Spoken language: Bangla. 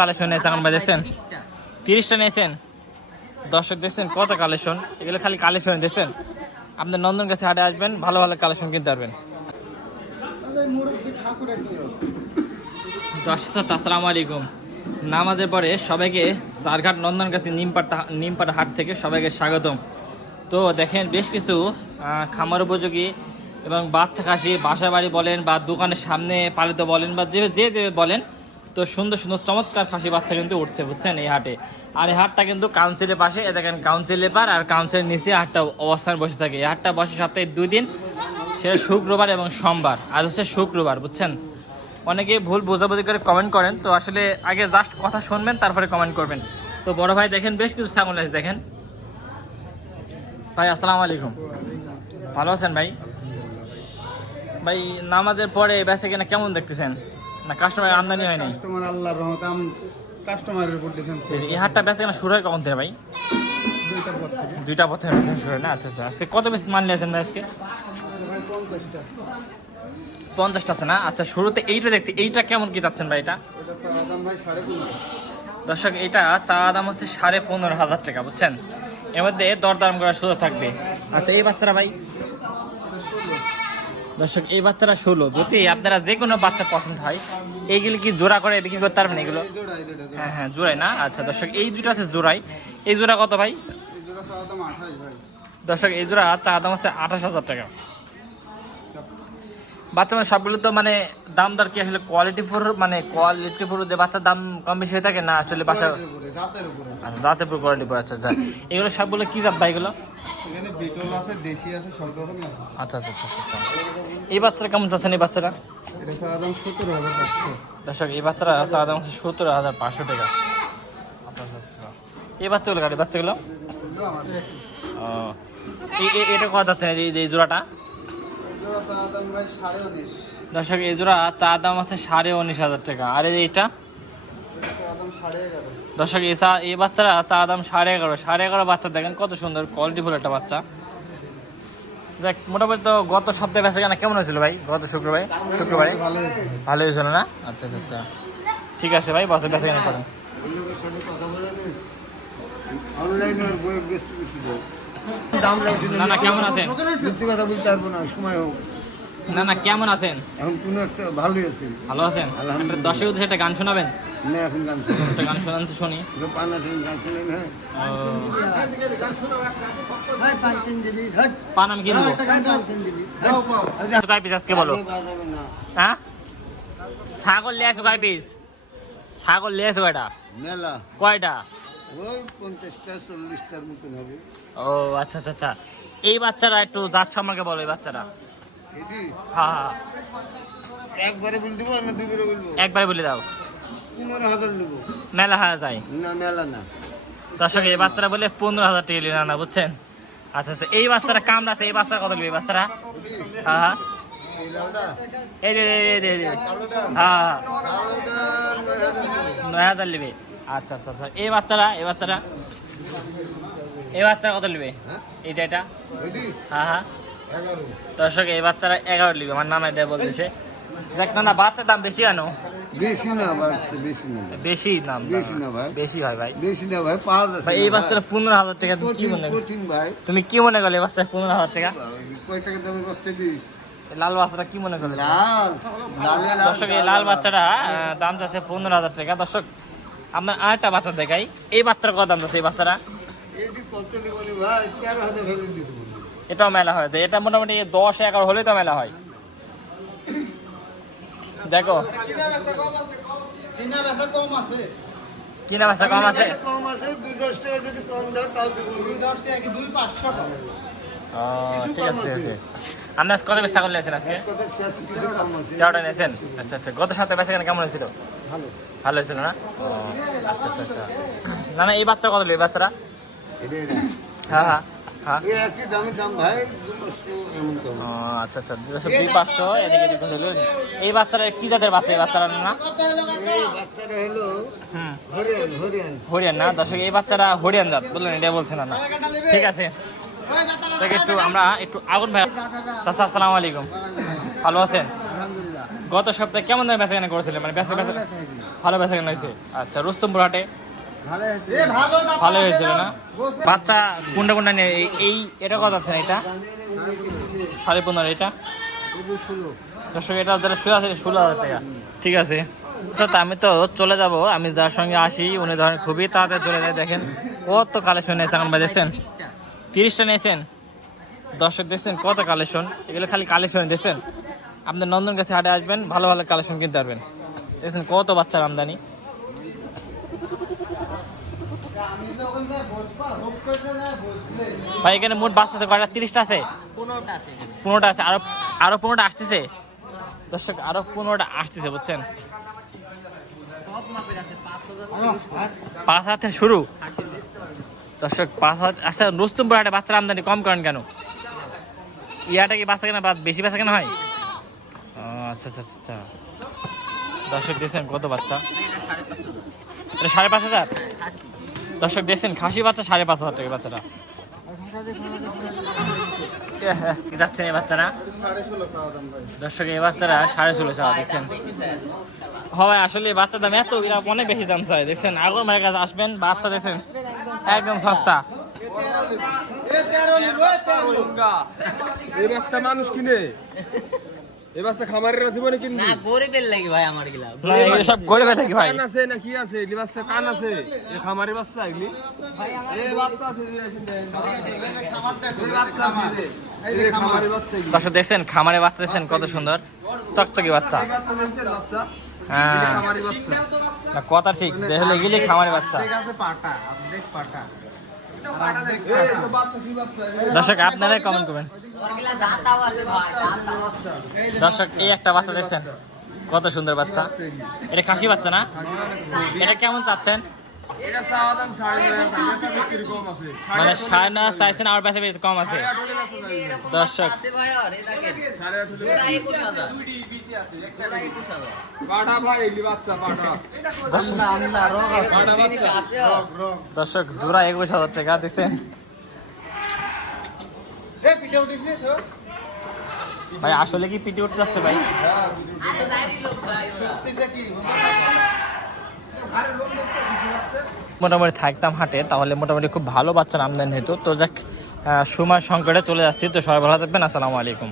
কালেকশন নিয়েছেন এখন ভাই দেখছেন 30টা নিয়েছেন। দর্শক দেখছেন কত কালেকশন, এগুলো খালি কালেকশন দেখছেন। আপনার নন্দন কাছে হাটে আসবেন, ভালো ভালো কালেকশন কিনতে পারবেন। দর্শক আসসালামু আলাইকুম। নামাজের পরে সবাইকে সারঘাট নন্দন কাছে নিমপাটা হাট থেকে সবাইকে স্বাগতম। তো দেখেন বেশ কিছু খামার উপযোগী এবং বাচ্চা খাসি বাসা বাড়ি বলেন বা দোকানের সামনে পালিত বলেন বা যে বলেন, তো সুন্দর সুন্দর চমৎকার খাসি বাচ্চা কিন্তু উঠছে বুঝছেন এই হাটে। আর এই হাটটা কিন্তু কাউন্সিলের পাশে, দেখেন কাউন্সিল লেপার আর কাউন্সিলের নিচে হাটটা অবস্থান বসে থাকে। এই হাটটা বসে সপ্তাহে 2 দিন, সেটা শুক্রবার এবং সোমবার। আজ হচ্ছে শুক্রবার বুঝছেন। অনেকে ভুল বোঝাবুঝি করে কমেন্ট করেন, তো আসলে আগে জাস্ট কথা শুনবেন তারপরে কমেন্ট করবেন। তো বড় ভাই দেখেন বেশ কিছু ছাগল আছে দেখেন। ভাই আসসালামু আলাইকুম, ভালো আছেন ভাই? ভাই নামাজের পরে বেচা কেনা কেমন দেখতেছেন? না কাস্টমার আমদানি হয়নি? কাস্টমার আল্লাহর রহমতে কাস্টমারের উপর ডিপেন্ড করে। এই হাটটা বেচা কেনা শুরু হয় কখন থেকে ভাই? 2টা পর থেকে বেচা শুরু হয় না? আচ্ছা আচ্ছা। আজকে কত বেশি মাল নিয়েছেন ভাই আজকে? 50টা আছে না? আচ্ছা, শুরুতে এইটা দেখছি, এইটা কেমন কি যাচ্ছেন ভাই? এটা দর্শক এইটা চা দাম হচ্ছে 15,500 টাকা বুঝছেন। এর মধ্যে দরদাম করার সুযোগ থাকবে। আচ্ছা এই বাচ্চারা ভাই? দর্শক এই বাচ্চারা 16। যদি আপনারা যে কোনো বাচ্চা পছন্দ হয়, এইগুলো কি জোড়া করে বিক্রি করতে পারবেন এগুলো? হ্যাঁ হ্যাঁ জোড়াই না? আচ্ছা দর্শক এই দুটো আছে জোড়াই। এই জোড়া কত ভাই? দর্শক এই জোড়া চা দাম হচ্ছে 28,000 টাকা। বাচ্চা মানে সবগুলো তো মানে দাম দর কি আসলে কোয়ালিটি ফুর যে বাচ্চার দাম কম বেশি হয়ে থাকে না আসলে বাসা? আচ্ছা জাতের উপর কোয়ালিটি পর। আচ্ছা আচ্ছা, এগুলো সবগুলো কি জাত ভাই এগুলো? আচ্ছা আচ্ছা আচ্ছা আচ্ছা। এই বাচ্চারা কেমন চাচ্ছেন? এই বাচ্চারা দর্শক এই বাচ্চারা চা দাম হচ্ছে 17,500 টাকা। আচ্ছা আচ্ছা আচ্ছা। এই বাচ্চাগুলো কাটে বাচ্চাগুলো এটা কত যাচ্ছেন এই জোড়াটা? দর্শক এই জোড়া চা দাম আছে 19,500 টাকা। আর এইটা দর্শক এই বাচ্চারা চা দাম 11.5 বাচ্চা দেখেন কত সুন্দর কোয়ালিটিফুল একটা বাচ্চা। দেখ মোটামুটি তো গত সপ্তাহে বেচা কেনা কেমন হয়েছিল ভাই? গত শুক্রবারে ভালো হয়েছিল না? আচ্ছা আচ্ছা আচ্ছা, ঠিক আছে ভাই, বাসে বেচা কেনা করেন। না না কেমন আছেন? না না কেমন আছেন? এখন কোনো একটা ভালোই আছে। ভালো আছেন? দর্শক উদ্দেশ্যে একটা গান শোনাবেন? না এখন গান একটা গান শোনান তো শুনি। পানাম কিনবো কয় পিস আজকে বলো? হ্যাঁ ছাগল লিয়ে আসো কয় পিস? ছাগল লিয়ে আসো কয়টা? মেলা কয়টা? ওই 50টা 40টার মতন হবে। ও আচ্ছা আচ্ছা আচ্ছা। এই বাচ্চারা একটু জাত সম্পর্কে বলো। এই বাচ্চারা হ্যাঁ হ্যাঁ একবারে বলে দেবো না দুইবারে বলবো? একবারে বলে দাও। 15,000 নেবো। মেলা হয়ে যায় না মেলা না দর্শক, এই বাচ্চারা বলে 15,000 টাকা নিলে না বুঝছেন। আচ্ছা আচ্ছা, এই বাচ্চারা কামড়া আছে, এই বাচ্চারা কত নেবে? বাচ্চারা হ্যাঁ হ্যাঁ এই যে হ্যাঁ 9,000 নেবে। আচ্ছা আচ্ছা আচ্ছা। এই বাচ্চারা কত নেবে? এটা হ্যাঁ হ্যাঁ দর্শক এই বাচ্চারা 11 নেবে। আমার নানা এটা বলতেছে। দেখ না বাচ্চার দাম বেশি আনো? বেশি না বেশি দাম ভাই, বেশি হয় ভাই, বেশি না ভাই, পাওয়া যাচ্ছে ভাই। এই বাচ্চারা 15,000 টাকা কি মনে ভাই? তুমি কি মনে করলে? এই বাচ্চা 15,000 টাকা? কয় টাকা দামের বাচ্চা দি? লাল বাচ্চাটা কি মনে করলে? লাল দর্শক এই লাল বাচ্চাটা দাম যাচ্ছে 15,000 টাকা। দর্শক আপনার আরেকটা বাচ্চা দেখাই। এই বাচ্চার কত দাম যাচ্ছে? এই বাচ্চাটা ভাই 13,000 হলে দিতে। এটাও মেলা হয় যায়। এটা মোটামুটি 10-11 হলেই তো মেলা হয়। দেখো কিনা বেচা কম আছে, 2-10 টাকা যদি কম দাও তাও দেবো। 2-10 টাকা কি 2-500 টাকা? ঠিক আছে। আপনি আজ কত বেচা ছাগল নিয়েছেন? আজকে 4টা নিয়েছেন। আচ্ছা আচ্ছা। গত সপ্তাহে বেচা কেমন হয়েছিল? ভালো হয়েছিল না? আচ্ছা আচ্ছা আচ্ছা। না না এই বাচ্চা কত নেবে? বাচ্চারা হ্যাঁ হ্যাঁ হ্যাঁ আচ্ছা আচ্ছা 2,500 এদিকে 2,000। এই বাচ্চারা কি জাতের বাচ্চা? এই বাচ্চারা না হরিয়ান না? দর্শক এই বাচ্চারা হরিয়ান জাত বললেন, এটা বলছেন না? ঠিক আছে, একটু আমরা একটু আগুন ভাই। চাচা আসসালামু আলাইকুম, ভালো আছেন? গত সপ্তাহে কেমন দামে বেচাকেনা করেছিলেন? মানে ভালো বেচাকেনা হয়েছে। আচ্ছা, রুস্তমপুর হাটে ভালো হয়েছিল না? বাচ্চা কোনটা কোনটা নিয়ে এই এটা কত আছে না? এটা 15.5, এটা দর্শক এটা যারা শুয়ে আছে 16,000 টাকা। ঠিক আছে, তো আমি তো চলে যাব, আমি যার সঙ্গে আসি উনি ধরেন খুবই তাড়াতাড়ি চলে যায়। দেখেন কত কালেকশন নিয়েছে এখন ভাই, দেখছেন 30টা নিয়েছেন। দর্শক দেখছেন কত কালেকশন, এগুলো খালি কালেকশন দেখছেন। আপনার নন্দন কাছে হাটে আসবেন, ভালো ভালো কালেকশন কিনতে পারবেন। দেখছেন কত বাচ্চার আমদানি। ভাই এখানে মোট বাচ্চা আছে কয়টা? 30টা আছে, 15টা আছে, আরো 15টা আসতেছে। দর্শক আরো 15টা আসতেছে, বুঝছেন? 5,000 থেকে শুরু। দর্শক 5,000। আচ্ছা, রুস্তমপুর হাটে বাচ্চার আমদানি কম করেন কেন? ইয়াটা কি বাচ্চা কেনা বেশি বাচ্চা কেনা হয়? আচ্ছা আচ্ছা আচ্ছা। দর্শক দেখছেন কত বাচ্চা, এটা 5,500। দর্শক দেখছেন খাসি বাচ্চা 5,500 টাকা বাচ্চাটা। যাচ্ছেন এই বাচ্চারা, দর্শক এই বাচ্চারা 16,500 টাকা দেখছেন। হয় আসলে বাচ্চার দাম এত, এরা অনেক বেশি দাম চাই। দেখছেন আগর মায়ের কাছে আসবেন, বাচ্চা দেখছেন একদম সস্তা। এই বাচ্চা মানুষ কিনে, এই বাচ্চা খামারের জীবনে কিনবে না, গরিবের লাগি ভাই আমার গিলা। সব গরিব থাকে ভাই। কান আছে না কি আছে? এই বাচ্চা কান আছে, এই খামারের বাচ্চা এগুলি। এই বাচ্চা আছে, এই বাচ্চা আছে, এই খামারের বাচ্চা এগুলি। দর্শক দেখছেন খামারে বাচ্চা দেখছেন কত সুন্দর চকচকে বাচ্চা। এই বাচ্চা দেখছেন বাচ্চা, হ্যাঁ এই খামারের বাচ্চা। না, কথা ঠিক, দেখলে গেলে খামারে বাচ্চা। এই সব বাচ্চা কি বাচ্চা? দর্শক আপনারাই কমেন্ট করবেন। ওর গিলা দাঁতাও আছে ভাই, দাঁতাও আছে। দর্শক এই একটা বাচ্চা দেখছেন কত সুন্দর বাচ্চা, এটা খাসি বাচ্চা না? এটা কেমন চাচ্ছেন? এটা চাওয়া দাম 9.5 টাকা, বেচা বিক্রি কম আছে। মানে 9.5 চাইছেন, আর বেশি বেশি কম আছে। দর্শক আছে ভাই, আর এই দেখেন 21,000 পাঠা ভাই, এগুলি বাচ্চা পাঠা। আছে আর। দর্শক জোড়া 21,000 টাকা দেখছেন ভাই। আসলে কি পিটি উঠতে যাচ্ছে ভাই? আরে জানি লোক ভাই ওরা। মোটামুটি থাকতাম হাটে, তাহলে মোটামুটি খুব ভালো বাচ্চার আমদানি হতো। তো যাক, সময় সংকটে চলে যাচ্ছি। তো সবাই ভালো থাকবেন, আসসালামু আলাইকুম।